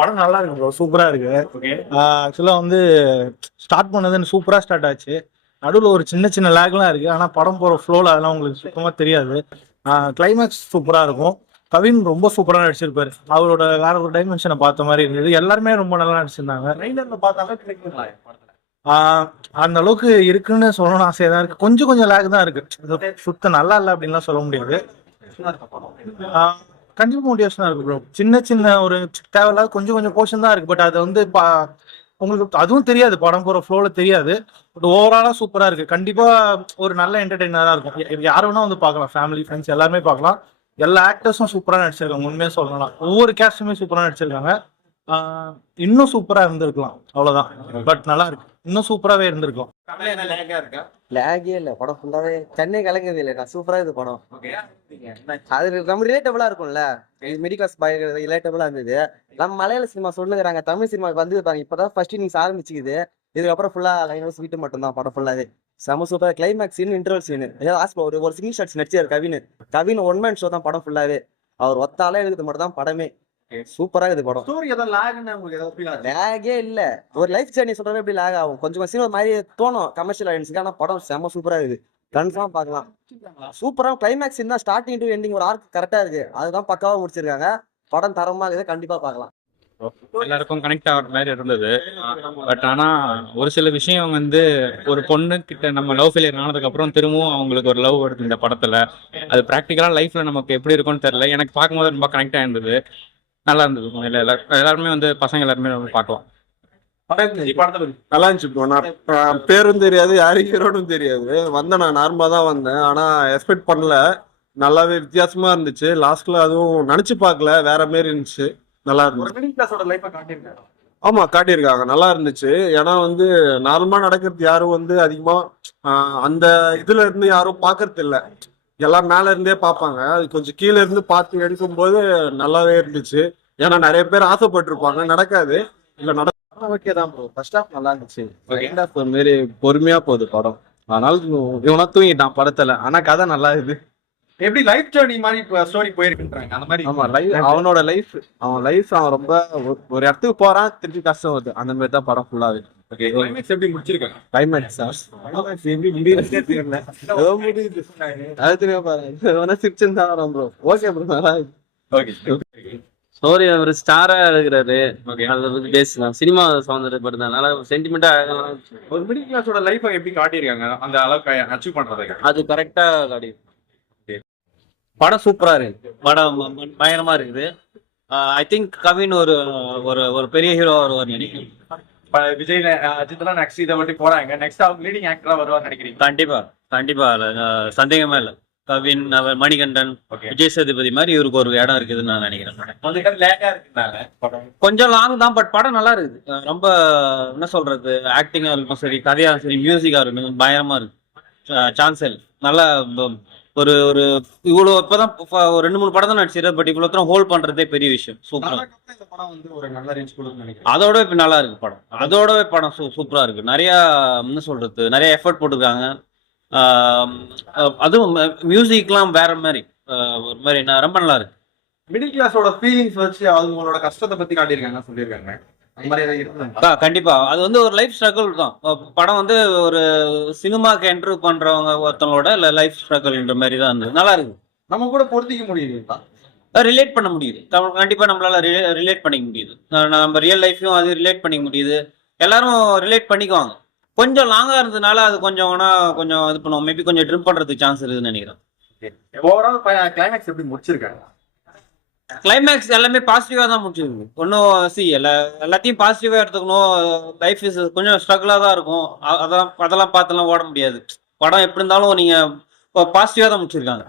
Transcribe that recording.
படம் நல்லா இருக்கு ப்ரோ, சூப்பரா இருக்கு. ஓகே. ஆக்சுவலா வந்து ஸ்டார்ட் பண்ணது சூப்பரா ஸ்டார்ட் ஆச்சு. நடுவில் ஒரு சின்ன சின்ன லேக்லாம் இருக்கு. ஆனா படம் போற ஃப்ளோல அதெல்லாம் உங்களுக்கு சுத்தமா தெரியாது. கிளைமேக்ஸ் சூப்பரா இருக்கும். கவின் ரொம்ப சூப்பரா நடிச்சிருப்பாரு. அவரோட வேற ஒரு டைமென்ஷனை பார்த்த மாதிரி இருந்தது. எல்லாருமே ரொம்ப நல்லா நடிச்சிருந்தாங்க. ட்ரெய்லர்ல பார்த்தாலே கிடைக்குங்களா படத்துல? அந்த அளவுக்கு இருக்குன்னு சொல்லணும்னு ஆசையா தான் இருக்கு. கொஞ்சம் கொஞ்சம் லேக் தான் இருக்கு. சுத்த நல்லா இல்லை அப்படின்லாம் சொல்ல முடியாது. கண்டிப்பா மோட்டிவேஷனா இருக்கு ப்ரோ. சின்ன சின்ன ஒரு தேவையில்லாத கொஞ்சம் கொஞ்சம் போர்ஷன் தான் இருக்கு. பட் அது வந்து உங்களுக்கு அதுவும் தெரியாது, படம் போற ஃப்ளோல தெரியாது. பட் ஓவராலா சூப்பரா இருக்கு. கண்டிப்பா ஒரு நல்ல என்டர்டெய்னரா இருக்கும். யார் வேணா வந்து பார்க்கலாம், ஃபேமிலி ஃப்ரெண்ட்ஸ் எல்லாருமே பார்க்கலாம். எல்லா ஆக்டர்ஸும் சூப்பரா நடிச்சிருக்காங்க. உண்மையா சொல்லலாம், ஒவ்வொரு கேஸ்டுமே சூப்பரா நடிச்சிருக்காங்க. இன்னும் சூப்பரா இருந்திருக்கலாம், அவ்வளவுதான். பட் நல்லா இருக்கு, இன்னும் சூப்பராவே இருந்திருக்கும். லேகே இல்ல, படம் ஃபுல்லாவே சென்னை கலங்குது இல்ல, சூப்பரா இது படம். அது நம்ம ரிலேட்டபிளா இருக்கும்ல, மிடில் கிளாஸ் பாய் ரிலேட்டபிளா இருந்தது. நம்ம மலையாள சினிமா சொல்லுங்கிறாங்க, தமிழ் சினிமாவுக்கு வந்து பாருங்க இப்பதான் ஃபர்ஸ்ட் இன்னிங்ஸ் ஆரம்பிச்சுக்குது. இதுக்கப்புறம் ஃபுல்லா லைன் ஸ்வீட் மட்டும் தான் படம் ஃபுல்லாவே. செம super climax scene, interval scene, ஒரு சிங்கிள் ஷாட்ஸ் நடிச்சாரு கவின் ஒன் மேன் ஷோ தான் படம் ஃபுல்லாவே. அவர் ஒத்தாலே எடுக்கிறது மட்டும் தான் படமே. சூப்பரா இருக்குது படம். லேகே இல்ல, ஒரு லைஃப் ஜர்னி சொல்றவே எப்படி லேக் ஆகும், கொஞ்சம் கொஞ்சம் சீன் மாதிரி தோணும் கமர்ஷியல் ஆடியன்ஸ்க்கு. ஆனா படம் செம சூப்பரா இருக்குது, கன்ஃபார்ம் பார்க்கலாம். சூப்பரா கிளைமேக்ஸ் தான், ஸ்டார்டிங் டு எண்டிங் ஒரு ஆர்க் கரெக்டா இருக்கு. அதுதான் பக்காவா முடிச்சிருக்காங்க. படம் தரமா இருக்குது, கண்டிப்பா பார்க்கலாம். எல்லாருக்கும் கனெக்ட் ஆகிற மாதிரி இருந்தது. பட் ஆனா ஒரு சில விஷயம் வந்து ஒரு பொண்ணு கிட்ட நம்ம லவ் ஃபெயிலியர் ஆனதுக்கு அப்புறம் திரும்பவும் அவங்களுக்கு ஒரு லவ் வருது இந்த படத்துல. அது ப்ராக்டிக்கலா லைஃப்ல நமக்கு எப்படி இருக்கும்னு தெரியல. எனக்கு பார்க்கும்போது ரொம்ப கனெக்ட் ஆயிருந்தது, நல்லா இருந்தது. எல்லாருமே வந்து பசங்க எல்லாருமே ரொம்ப பார்க்கலாம். நல்லா இருந்துச்சு ப்ரோ. நான் பேரும் தெரியாது, யாரும் ஹீரோடும் தெரியாது. வந்தேன், நான் நார்மலா தான் வந்தேன். ஆனா எக்ஸ்பெக்ட் பண்ணல, நல்லாவே வித்தியாசமா இருந்துச்சு. லாஸ்ட்ல அதுவும் நினைச்சு பார்க்கல, வேற மாதிரி இருந்துச்சு. நல்லா இருந்துச்சு. ஆமா, காட்டியிருக்காங்க, நல்லா இருந்துச்சு. ஏன்னா வந்து நார்மலா நடக்கிறது யாரும் வந்து அதிகமா அந்த இதுல இருந்து யாரும் பாக்குறது இல்ல. எல்லாம் மேல இருந்தே பார்ப்பாங்க. அது கொஞ்சம் கீழே இருந்து பார்த்து எடுக்கும் போது நல்லாவே இருந்துச்சு. ஏன்னா நிறைய பேர் ஆசைப்பட்டிருப்பாங்க, நடக்காது. இல்ல ஓகே தான் ப்ரோ. ஃபர்ஸ்ட் ஹாஃப் நல்லா இருந்துச்சு, செகண்ட் ஹாஃப் ஒரு மாதிரி பொறுமையா போகுது படம். அதனால இவனா தூங்கிட்டான் படத்துல. ஆனா கதை நல்லா இருக்குது. எப்படி லைஃப் ஜர்னி மாதிரி ஸ்டோரி போயிருக்குன்றாங்க அந்த மாதிரி. ஆமா, அவனோட லைஃப், அவன் ரொம்ப ஒரு இடத்துக்கு போறான், திருப்பி கஷ்டம் வருது, அந்த மாதிரி தான் படம் ஃபுல்லாவே. கிளைமேக்ஸ் எப்படி முடிச்சிருக்காங்க? கிளைமேக்ஸ் எப்படி முடியுதுன்னே தெரியல, ஏதோ முடியுது. அது தெரியும் பாருங்க, சிரிச்சுன்னு தான் வரோம் ப்ரோ. ஓகே ப்ரோ, நல்லா இருக்கு. ஸ்டோரி ஒரு ஸ்டாரா இருக்கிறாரு, அதை பத்தி பேசலாம். சினிமா சம்பந்தப்பட்டதுனால சென்டிமெண்டா ஒரு மிடில் கிளாஸோட லைஃப் எப்படி காட்டியிருக்காங்க, அந்த அளவுக்கு அச்சீவ் பண்றதுக்கு அது கரெக்டா காட்டி. படம் சூப்பரா இருக்கு, படம் பயங்கரமா இருக்குது. ஐ திங்க் கவின் ஒரு ஒரு பெரிய ஹீரோ வருவார் நினைக்கிறேன். விஜய் அஜித்லாம் நெக்ஸ்ட் இதை மட்டும் போறாங்க, நெக்ஸ்ட் அவங்க லீடிங் ஆக்டரா வருவார் நினைக்கிறீங்க? கண்டிப்பா சந்தேகமே இல்லை. கவின், அவர் மணிகண்டன், விஜய் சேதுபதி மாதிரி இவருக்கு ஒரு இடம் இருக்குதுன்னு நான் நினைக்கிறேன். கொஞ்சம் லாங் தான், பட் படம் நல்லா இருக்குது. ரொம்ப என்ன சொல்றது, ஆக்டிங்கா இருக்கும் சரி, கதையா சரி, மியூசிக்கா இருக்கும், பயங்கரமா இருக்கு. சான்ஸ் நல்லா ஒரு இவ்வளவு இப்பதான் ஒரு 2-3 படம் தான் நடிச்சிரு. பட் இவ்வளவு தூரம் ஹோல்ட் பண்றதே பெரிய விஷயம். சூப்பரா அதோட இப்ப நல்லா இருக்கு படம். அதோடவே படம் சூப்பரா இருக்கு. நிறைய என்ன சொல்றது, நிறைய எஃபர்ட் போட்டுருக்காங்க. அதுவும் மியூசிக்லாம் வேற மாதிரி ஒரு மாதிரி ரொம்ப நல்லா இருக்கு. மிடில் கிளாஸோட ஃபீலிங்ஸ் வச்சு அவங்களோட கஷ்டத்தை பத்தி காட்டியிருக்காங்க, சொல்லியிருக்காங்க. கண்டிப்பா அது வந்து ஒரு லைஃப் ஸ்ட்ரகிள் தான். படம் வந்து ஒரு சினிமாக்கு என்ட்ரு பண்றவங்க ஒருத்தவங்களோட லைஃப் ஸ்ட்ரகிள்ன்ற மாதிரி தான் இருந்தது. நல்லா இருக்கு, நம்ம கூட பொருத்திக்க முடியுது, ரிலேட் பண்ண முடியுது. கண்டிப்பா நம்மளால ரிலேட் பண்ணிக்க முடியுது. நம்ம ரியல் லைஃபையும் அது ரிலேட் பண்ணிக்க முடியுது. எல்லாரும் ரிலேட் பண்ணிக்குவாங்க. கொஞ்சம் லாங்கா இருந்ததுனால அது கொஞ்சம் இது பண்ணுவோம், மேபி கொஞ்சம் ட்ரிம் பண்றதுக்கு சான்ஸ் இருக்குதுன்னு நினைக்கிறேன். ஓவரால் கிளைமேக்ஸ் எப்படி முடிச்சிருக்காங்க? கிளைமேக்ஸ் எல்லாமே பாசிட்டிவா தான் முடிச்சிருக்கு. ஒன்னும் எல்லாத்தையும் பாசிட்டிவா எடுத்துக்கணும். லைஃப் இஸ் கொஞ்சம் ஸ்ட்ரகிளா தான் இருக்கும். அதெல்லாம் பார்த்தெல்லாம் ஓட முடியாது. படம் எப்படி இருந்தாலும் நீங்க பாசிட்டிவா தான் முடிச்சிருக்காங்க.